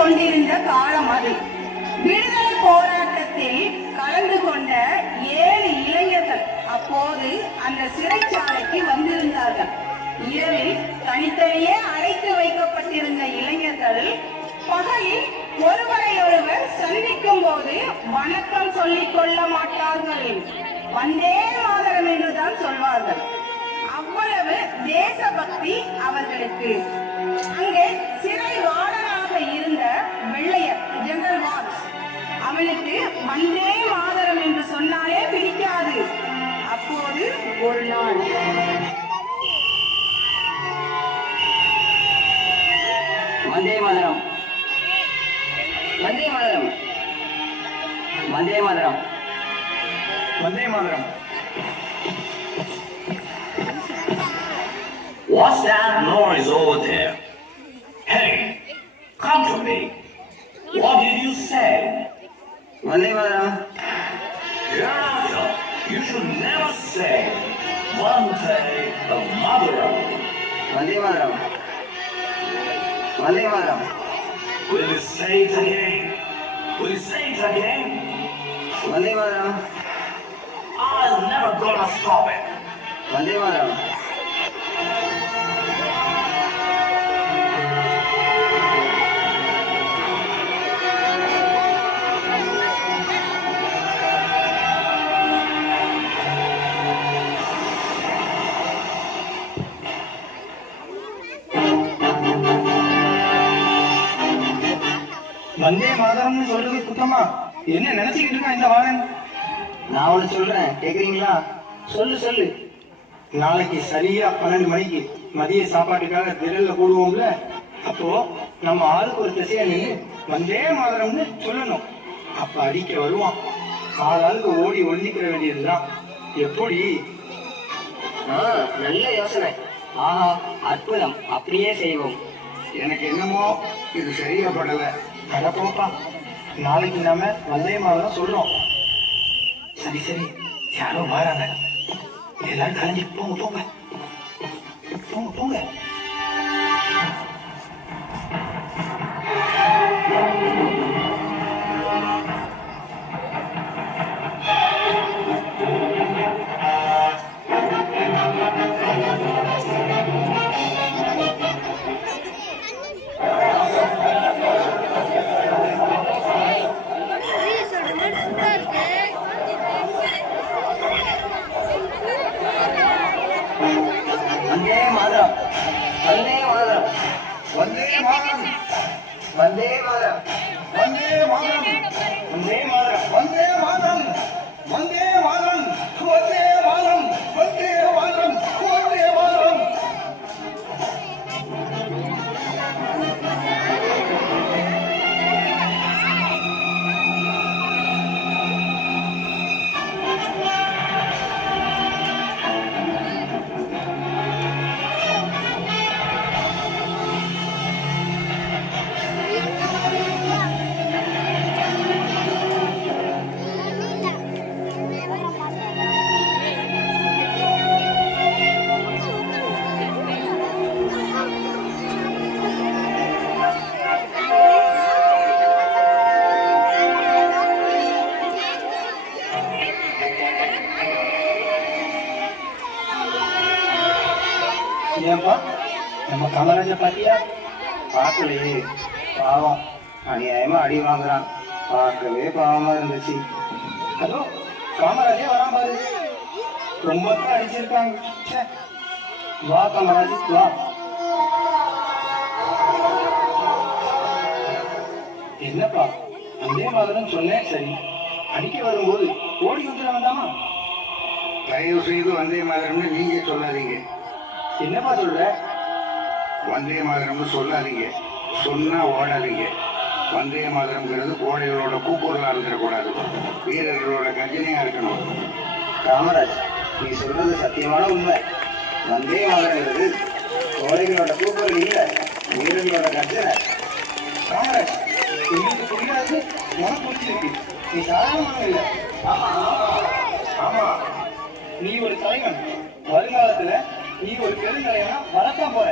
கொண்டிருந்த காலம் அது. விடுதலை போராட்டத்தில் கலந்து கொண்ட 7 இளைஞர்கள் அப்போது அந்த சிறைச்சாலைக்கு வந்திருந்தார்கள். இரவில் தனித்தனியே அடைத்து வைக்கப்பட்டிருந்த இளைஞர்கள் பகலில் ஒருவரையொருவர் சந்திக்கும் போது வணக்கம் சொல்லிக் கொள்ள மாட்டார்கள், வந்தே மாதரம் என்றுதான் சொல்வார்கள். அவ்வளவு தேசபக்தி அவர்களுக்கு. அங்கே சிறை வார்டனாக இருந்த வெள்ளையர் ஜெனரல் வால்ஸ், அவனுக்கு வந்தே மாதரம் என்று சொன்னாலே பிடிக்காது. அப்போது ஒரு நாள் Vande Mataram, Vande Mataram, Vande Mataram, Vande Mataram. What's that noise over there? Hey, come to me. What did you say? Vande Mataram. Hereafter, you should never say Vande Mataram. Vande Mataram, Vande Mataram. Will you say it again? Will you say it again? Vande Mataram, I'm never gonna stop it. Vande Mataram. வந்தே மாதரம்னு சொல்றது குத்தமா? என்ன நினைச்சுக்கிட்டு இருக்கான் இந்த வாழன்? நான் ஒண்ணு சொல்றேன், கேக்குறீங்களா? சொல்லு சொல்லு. நாளைக்கு சரியா 12 மணிக்கு மதிய சாப்பாட்டுக்காக திடல்ல போடுவோம்ல, அப்போ நம்ம ஆளுக்கு ஒரு திசையா நின்று வந்தே மாதரம்னு சொல்லணும். அப்ப அடிக்க வருவான். ஆளுக்கு ஓடி ஒழிஞ்சிக்கிற வேண்டியதுதான். எப்படி? நல்ல யோசனை. ஆஹா, அற்புதம். அப்படியே செய்வோம். எனக்கு என்னமோ இது சரியா படல. போப்பா, நாளைக்கு நாம வந்தே மாதரம் சொல்றோம். சரி சரி, யாரோ வராங்க. எல்லாரும் கலைஞ்சு போங்க போங்க போங்க போங்க. வந்தே மாதரம், வந்தே மாதரம், வந்தே மாதரம், வந்தே மாதரம், வந்தே மாதரம், வந்தே மாதரம், வந்தே மாதரம், வந்தே மாதரம், வந்தே மாதரம், வந்தே மாதரம், வந்தே மாதரம். ஏன்பா, நம்ம காமராஜ பாத்தியா? பார்க்கலையே, பாவம், அநியாயமா அடி வாங்குறான். பார்க்கவே பாவமா இருந்துச்சு. அதோ காமராஜே வரான் பாரு. ரொம்ப அடிச்சிருக்காங்க. வா காமராஜ் வா. என்னப்பா, அதே மாதிரின்னு சொன்னேன். சரி, அடிக்க வரும்போது ஓடி வந்துட வேண்டாமா? தயவு செய்து வந்தே மாதரம்னு நீங்க சொல்லாதீங்க. என்னப்பா சொல்ற? வந்தே மாதரம்னு சொல்லாதீங்க. சொன்னா ஓடாதீங்க. வந்தே மாதரம்ங்கிறது கோடைகளோட கூக்குரலா இருக்கக்கூடாது, வீரர்களோட கர்ஜனையா இருக்கணும். காமராஜ், நீ சொல்றது சத்தியமான உண்மை. வந்தே மாதரங்கிறது கோடைகளோட கூக்குரல் இல்லை, வீரர்களோட கர்ஜனை. காமராஜ், உங்களுக்கு புரியாது, உனக்கு புரிஞ்சிருக்கு. நீ சாதாரணமாக இல்லை. ஆமா, நீ ஒரு தலைவன். வருங்காலத்துல நீ ஒரு பெருந்தலைவனா வரத்தான் போற.